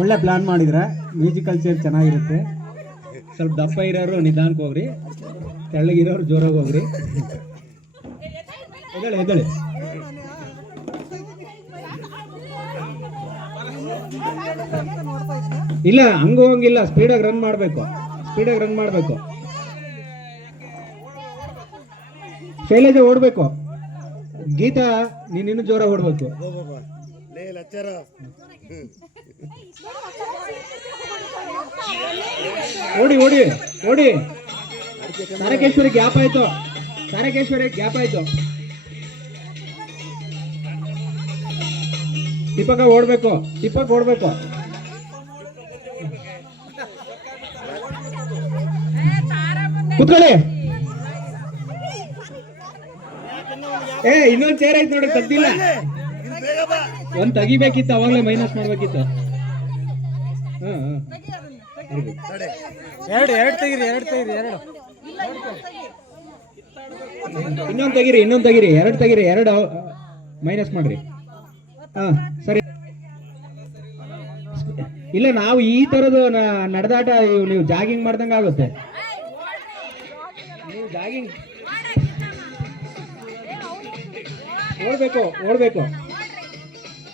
ಒಳ್ಳೆ ಪ್ಲಾನ್ ಮಾಡಿದ್ರೆ musical chair ಚೆನ್ನಾಗಿರುತ್ತೆ. ಸ್ವಲ್ಪ ದಪ್ಪ ಇರೋರು ನಿಧಾನಕ್ಕೆ ಹೋಗ್ರಿ, ತೆಳ್ಳಗಿರೋರು ಜೋರಾಗಿ ಹೋಗ್ರಿ. ಎದ್ದೇಳಿ ಎದ್ದೇಳಿ. ಇಲ್ಲ ಹಂಗ ಹೋಗಂಗಿಲ್ಲ, ಸ್ಪೀಡಾಗಿ ರನ್ ಮಾಡಬೇಕು, ಸ್ಪೀಡಾಗಿ ರನ್ ಮಾಡಬೇಕು. ಶೈಲೇಜ ಓಡಬೇಕು, ಗೀತಾ ನೀನು ಇನ್ನೂ ಜೋರಾಗಿ ಓಡಬೇಕು. ಓಡಿ ಓಡಿ ಓಡಿ. ತಾರಕೇಶ್ವರಿ ಗ್ಯಾಪ್ ಆಯ್ತು, ತಾರಕೇಶ್ವರಿ ಗ್ಯಾಪ್ ಆಯ್ತು. ದೀಪಕ ಓಡ್ಬೇಕು, ದೀಪಕ್ ಓಡ್ಬೇಕು. ಕುತ್ಕೊಳ್ಳಿ. ಇನ್ನೊಂದ್ ಚೇರ್ ಆಯ್ತು ನೋಡಿ, ತೆಗ್ದಿಲ್ಲ. ಒಂದ್ ತೆಗಿಬೇಕಿತ್ತು, ಅವಾಗ್ಲೇ ಮೈನಸ್ ಮಾಡ್ಬೇಕಿತ್ತು. ಇನ್ನೊಂದ್ ತೆಗಿರಿ, ಇನ್ನೊಂದ್ ತೆಗಿರಿ, ಎರಡು ತೆಗಿರಿ, ಎರಡು ಮೈನಸ್ ಮಾಡ್ರಿ. ಸರಿ. ಇಲ್ಲ ನಾವು ಈ ತರದ್ದು ನಡೆದಾಟ ನೀವು ಜಾಗಿಂಗ್ ಮಾಡ್ದಂಗ ಆಗುತ್ತೆ. ನೀವು ಜಾಗಿಂಗ್ ಓಡ್ಬೇಕು, ಓಡ್ಬೇಕು.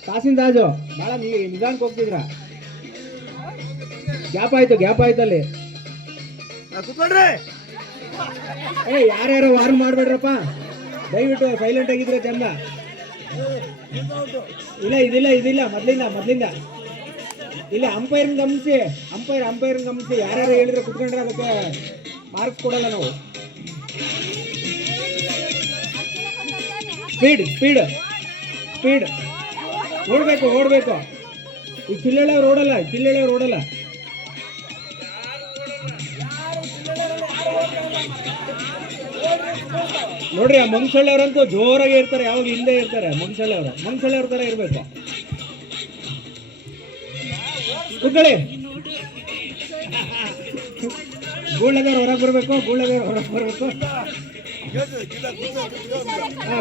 ತಾಸಿಂದಾಜು ಬಹಳ ನಿಧಾನಕ್ಕೆ ಹೋಗ್ತಿದ್ರ. ಗ್ಯಾಪ್ ಆಯ್ತು, ಗ್ಯಾಪ್ ಆಯ್ತು ಅಲ್ಲಿ. ಯಾರ್ಯಾರು ವಾರ್ನ್ ಮಾಡ್ಬೇಡ್ರಪ್ಪ, ದಯವಿಟ್ಟು ಸೈಲೆಂಟ್ ಆಗಿದ್ರೆ ಚಂದ. ಇಲ್ಲ ಇದಿಲ್ಲ, ಇದಿಲ್ಲ, ಮೊದ್ಲಿಂದ ಮೊದ್ಲಿಂದ ಇಲ್ಲ. ಅಂಪೈರ್ನ ಗಮನಿಸಿ, ಅಂಪೈರ್ನ ಗಮನಿಸಿ. ಯಾರ್ಯಾರು ಹೇಳಿದ್ರೆ ಕುತ್ಕೊಂಡ್ರೆ ಅದಕ್ಕೆ ಮಾರ್ಕ್ಸ್ ಕೊಡಲ್ಲ ನಾವು. ಸ್ಪೀಡ್ ಸ್ಪೀಡ್ ಸ್ಪೀಡ್ ಓಡ್ಬೇಕು, ಓಡ್ಬೇಕು. ಈ ಚಿಲ್ಲೆಳವ್ರು ಓಡಲ್ಲ, ಚಿಲ್ಲೆಳವ್ರು ಓಡಲ್ಲ. ನೋಡ್ರಿ, ಆ ಮಂಗಸಳ್ಳಿಯವ್ರಂತೂ ಜೋರಾಗಿ ಇರ್ತಾರೆ, ಯಾವಾಗ ಹಿಂದೆ ಇರ್ತಾರೆ. ಮಂಗಸಳ್ಳಿಯವ್ರ ತರ ಇರ್ಬೇಕು. ಕುತ್ಕೊಳ್ಳಿ. ಗೂಳೆದವ್ರು ಹೊರಗೆ ಬರ್ಬೇಕು, ಗೂಳೆದವ್ರು ಹೊರಗೆ ಬರ್ಬೇಕು.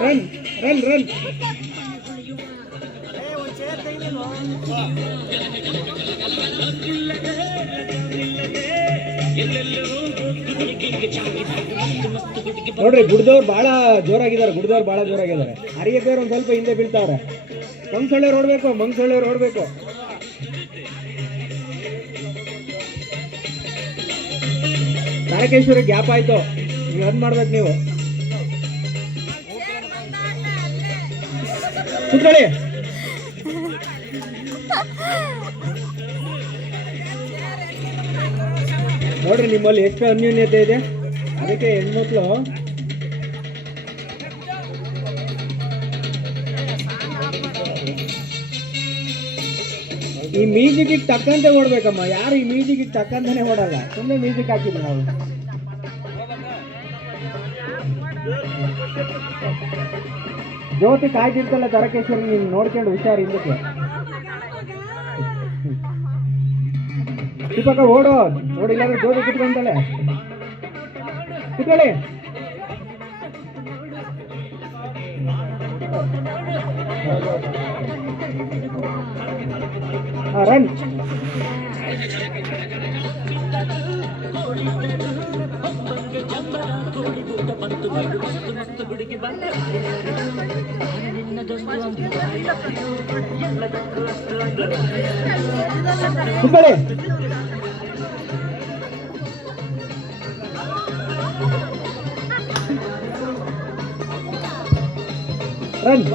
Run run run. ನೋಡ್ರಿ, ಗುಡ್ದವ್ರು ಬಹಳ ಜೋರಾಗಿದ್ದಾರೆ, ಗುಡ್ದವ್ರು ಬಹಳ ಜೋರಾಗಿದ್ದಾರೆ. ಹರಿಯದೇವ್ರು ಒಂದ್ ಸ್ವಲ್ಪ ಹಿಂದೆ ಬೀಳ್ತಾವ್ರೆ. ಮಂಗಸಳ್ಳಿಯವ್ರು ಓಡ್ಬೇಕು, ಮಂಗಸಳ್ಳಿಯವ್ರು ಓಡ್ಬೇಕು. ತಾರಕೇಶ್ವರಿ ಗ್ಯಾಪ್ ಆಯ್ತು, ನೀವು ರನ್ ಮಾಡ್ಬೇಕು. ನೀವು ಕುತ್ಕೊಳ್ಳಿ. ನೋಡ್ರಿ, ನಿಮ್ಮಲ್ಲಿ ಎಷ್ಟು ಅನ್ಯೂನ್ಯತೆ ಇದೆ. ಅದಕ್ಕೆ ಹೆಣ್ಮಕ್ಳು ಈ ಮ್ಯೂಸಿಕ್ ತಕ್ಕಂತೆ ಓಡ್ಬೇಕಮ್ಮ. ಯಾರು ಈ ಮ್ಯೂಸಿಕ್ ತಕ್ಕಂತಾನೆ ಓಡಲ್ಲ, ಸುಮ್ಮನೆ ಮ್ಯೂಸಿಕ್ ಹಾಕಿದ್ವಿ ನಾವು. ಜ್ಯೋತಿ ಕಾಯ್ತಿರ್ತಲ್ಲ ತಾರಕೇಶ್ವರಿ, ನೀನು ನೋಡ್ಕೊಂಡು ಹುಷಾರು ಹಿಂದಕ್ಕೆ. ದೀಪಕ ಓಡೋ, ನೋಡಿಲ್ಲ ಜ್ಯೋತಿ ಕಿತ್ಕೊಂಡಲೆ. ಕಿತ್ಕೊಳ್ಳಿ. ರನ್. ಕುತ್ಕೊಳ್ಳಿ. ರನ್.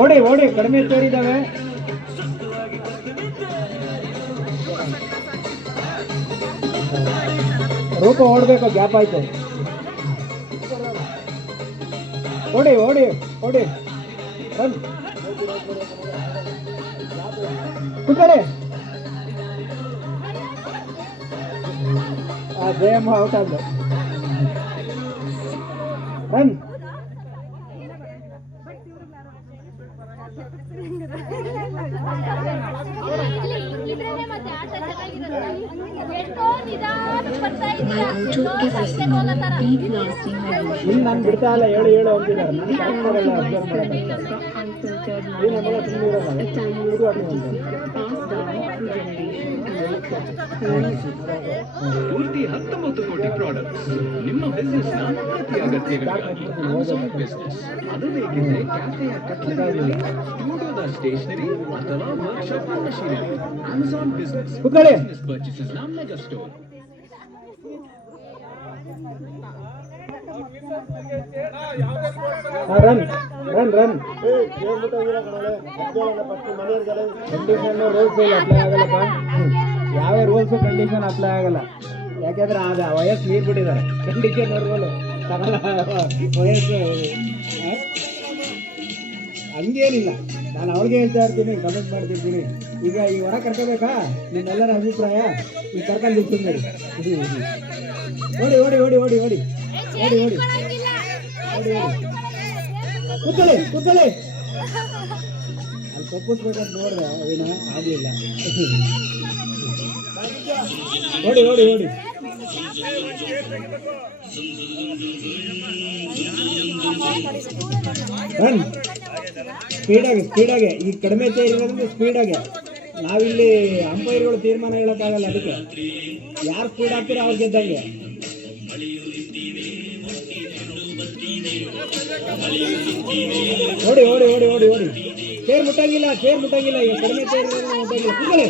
ಓಡಿ ಓಡಿ, ಕಡಿಮೆ ಸೇರಿದ್ದಾವೆ. ರೂಪ ಓಡ್ಬೇಕು, ಗ್ಯಾಪ್ ಆಯ್ತು. ಓಡಿ ಓಡಿ ಓಡಿ. ರನ್. ಕುತ್ಕೊಳ್ಳಿ. ಜಯಮ್ಮ ಔಟ್ ಆದ್ಲು. ರನ್. ಎಷ್ಟೋ ನಿಧಾನ ಬರ್ತಾ ಇದೆಯಾ. to every small, deep lasting memory. ಇಲ್ಲಿ ನಾನು ಬಿಡ್ತಾ ಇಲ್ಲ, ಹೇಳು ಹೇಳು ಅಂತಿದ್ದಾರೆ. ನಾನು ಕರೆಕ್ಟ್ ಆಗಲ್ಲ ಅಬ್ಸರ್ವ್ ಮಾಡೋದು. Unfiltered ಈ ನಮ್ಮಲ್ಲ ಸುಮ್ಮನೆ ಇರೋಲ್ಲ, a time ಇದು ಆಗ್ತದೆ ಅಂತ. passed down through generations. ಪೂರ್ತಿ 19 ಕೋಟಿ ಪ್ರಾಡಕ್ಟ್ಸ್ ನಿಮ್ಮ ಬಿಸ್ನೆಸ್ ನ ಪ್ರತಿ ಅಗತ್ಯಗಳಿಗಾಗಿ ಅಮೆಜಾನ್ ಬಿಸ್ನೆಸ್. ಅದು ಬೇಕಿದ್ರೆ ಕ್ಯಾಫೆಯ ಕಟ್ಲರಿಯಲ್ಲಿ, ಸ್ಟುಡಿಯೋದ ಸ್ಟೇಷನರಿ ಅಥವಾ ವರ್ಕ್ಶಾಪ್ ಮಷೀನರಿ. ಅಮೆಜಾನ್ ಬಿಸ್ನೆಸ್ ಕೂತ್ಕೊಳ್ಳಿ. ಬಿಸ್ನೆಸ್ ಪರ್ಚೇಸಸ್ ನ mega store. Run run run condition rules ಇಲ್ಲ ಅಪ್ಲೈ ಆಗಲ್ಲಪ್ಪ. ಯಾವ ರೂಲ್ಸ್ ಕಂಡೀಷನ್ ಅಪ್ಲೈ ಆಗಲ್ಲ, ಯಾಕೆಂದ್ರೆ ಅದ ವಯಸ್ಸು ನೀರು ಬಿಟ್ಟಿದ್ದಾರೆ. ಕಂಡೀಷನ್ ರೂಲ್ ತಗೊಳ್ಳ ವಯಸ್ಸು ಹಂಗೇನಿಲ್ಲ. ನಾನು ಅವ್ರಿಗೆ ಹೇಳ್ತಾ ಇರ್ತೀನಿ, ಕಮೆಂಟ್ ಮಾಡ್ತಿರ್ತೀನಿ. ಈಗ ಈ ಹೊರ ಕರ್ಕೋಬೇಕಾ ನಿಮ್ಮೆಲ್ಲರ ಅಭಿಪ್ರಾಯ? ಈಗ ಕರ್ಕೊಂಡು ಇರ್ತೀನಿ ನೋಡಿ. ಓಡಿ ಓಡಿ ಓಡಿ ಓಡಿ ಓಡಿ ಓಡಿ ಓಡಿ ಓಡಿ ಕೂತಳೆ ಕೂತಳೆ. ಅಲ್ಲಿ ತಪ್ಪಿಸ್ಬೇಕಂತ ನೋಡ್ದೆ, ಏನ ಆಗಲಿಲ್ಲ. ಓಡಿ ಓಡಿ ಓಡಿ ರನ್ ಸ್ಪೀಡಾಗೆ. ಈಗ ಕಡಿಮೆ ಚೇರ್ ಇರೋದ್ರಿಂದ ಸ್ಪೀಡಾಗೆ. ನಾವಿಲ್ಲಿ ಅಂಪೈರ್ಗಳು ತೀರ್ಮಾನ ಹೇಳೋಕ್ಕಾಗಲ್ಲ. ಅದಕ್ಕೆ ಯಾರು ಸ್ಪೀಡ್ ಆಗ್ತೀರೋ ಅವ್ರು ಗೆದ್ದಂಗೆ. ಓಡಿ ಓಡಿ ಓಡಿ ಓಡಿ ಓಡಿ. ಚೇರ್ ಮುಟ್ಟಂಗಿಲ್ಲ. ಈಗ ಕಡಿಮೆ ಚೇರ್ ಮುಟ್ಟಂಗಿಲ್ಲ. ಕೂತ್ಕೊಳ್ಳಿ.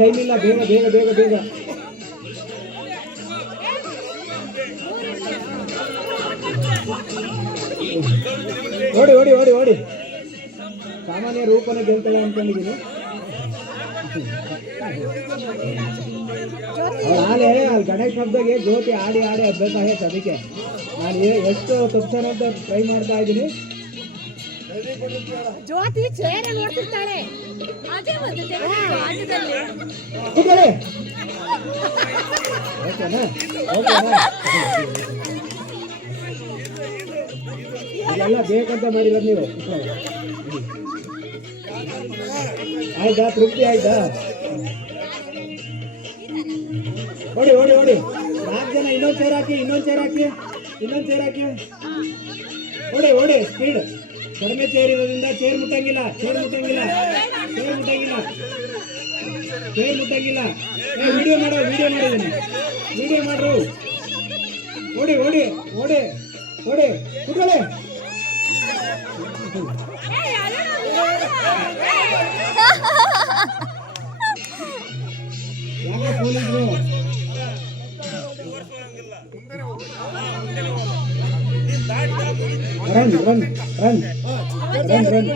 ಟೈಮ್ ಇಲ್ಲ. ಬೇಗ ಬೇಗ ಬೇಗ ಬೇಗ. ಓಡಿ ಓಡಿ ಓಡಿ ಓಡಿ. ಸಾಮಾನ್ಯ ರೂಪನ ಗೆಲ್ತಾಳೆ ಅನ್ಕೊಂಡಿದ್ದೀನಿ. ನಾಳೆ ಅಲ್ಲಿ ಗಣೇಶ್ ಹಬ್ಬದಾಗೆ ಜ್ಯೋತಿ ಆಡಿ ಅಭ್ಯಾಸ ಆಗೈತೆ. ಅದಕ್ಕೆ ನಾನು ಎಷ್ಟು ತಪ್ಸೋಣ ಅಂತ ಟ್ರೈ ಮಾಡ್ತಾ ಇದ್ದೀನಿ. ಜ್ಯೋತಿ ಚೇರ ನೋಡ್ತಿರ್ತಾಳೆ. ಕೂತ್ಕೊಳ್ಳಿ. ಓಕೆನಾ? ಇದೆಲ್ಲ ಬೇಕಂತ ಮಾಡಿರೋದು ನೀವು. ಆಯ್ತಾ? ತೃಪ್ತಿ ಆಯ್ತಾ? ಓಡಿ ಓಡಿ ಓಡಿ. 4 ಜನ ಇನ್ನೊಂದು ಚೇರ್ ಹಾಕಿ. ಓಡಿ ಓಡಿ. ಸ್ಪೀಡ್. ಕಡಿಮೆ ಚೇರ್ ಇರೋದ್ರಿಂದ ಚೇರ್ ಮುಟ್ಟಂಗಿಲ್ಲ. ವಿಡಿಯೋ ಮಾಡ್ರು. ಓಡಿ ಓಡಿ ಓಡಿ ಓಡಿ. ಕೂತ್ಕೊಳ್ಳಿ. ಯಾಕೆ ಪೊಲೀಸರು? Run run run run run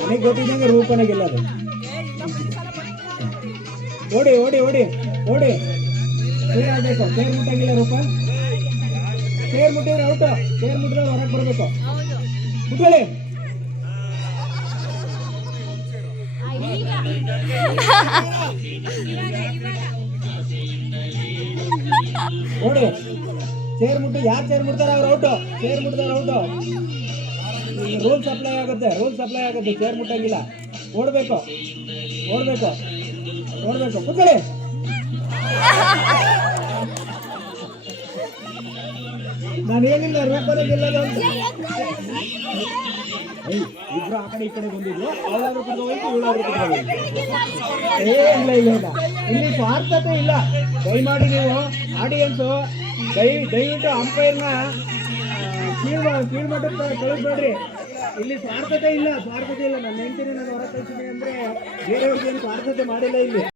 ನನಗೆ ಗೊತ್ತಿದ್ದಂಗೆ ರೂಪನ ಗೆಲ್ಲದು. ಓಡಿ ಓಡಿ ಓಡಿ ಓಡಿ. ಆಗಬೇಕು. ಚೇರ್ ಮುಟ್ಟಂಗಿಲ್ಲ ರೂಪ. ಚೇರ್ ಮುಟ್ಟಿದ್ರೆ ಔಟ್. ಚೇರ್ ಮುಟ್ಟಿದ್ರೆ ಹೊರಗೆ ಬರಬೇಕು. ಕೂತ್ಕೊಳ್ಳಿ. ಓಡಿ. ಚೇರ್ ಮುಟ್ಟು ಯಾರು ಚೇರ್ ಮುಟ್ತಾರೆ ಅವ್ರು ಔಟು. ಚೇರ್ ಮುಟ್ಟಿದ್ರೆ ಔಟು. ರೂಲ್ಸ್ ಅಪ್ಲೈ ಆಗುತ್ತೆ. ಚೇರ್ ಮುಟ್ಟಂಗಿಲ್ಲ. ಓಡಬೇಕು. ಕೂತ್ಕೊಳ್ಳಿ. ನಾನು ಏನಿಲ್ಲ ರೂಪನೇ ಗೆಲ್ಲೋದು ಅಂತ. ಇಬ್ರು ಆ ಕಡೆ ಈ ಕಡೆ ಬಂದಿದ್ರು. ಅವಳಾದ್ರೂ ಕುತ್ಕೋಬೇಕು, ಇವಳಾದ್ರೂ ಕುತ್ಕೋಬೇಕು. ಇಲ್ಲ ಇಲ್ಲಿ ಸ್ವಾರ್ಥತೆ ಇಲ್ಲ. ದಯಮಾಡಿ ನೀವು ಆಡಿಯನ್ಸು ದಯವಿಟ್ಟು ಅಂಪೈರ್ನ ಕೀಳ್ಮಟ್ಟಕ್ಕೆ ಕಳಿಸ್ಬೇಡ್ರಿ. ಇಲ್ಲಿ ಸ್ವಾರ್ಥತೆ ಇಲ್ಲ. ನಾನು ಹೇಳ್ತೀನಿ, ನಾನು ಹೊರ ಕಳಿಸಿದ್ದೀನಿ ಅಂದರೆ ಬೇರೆಯವ್ರಿಗೆ ಏನು ಸ್ವಾರ್ಥತೆ ಮಾಡಿಲ್ಲ ಇಲ್ಲಿ.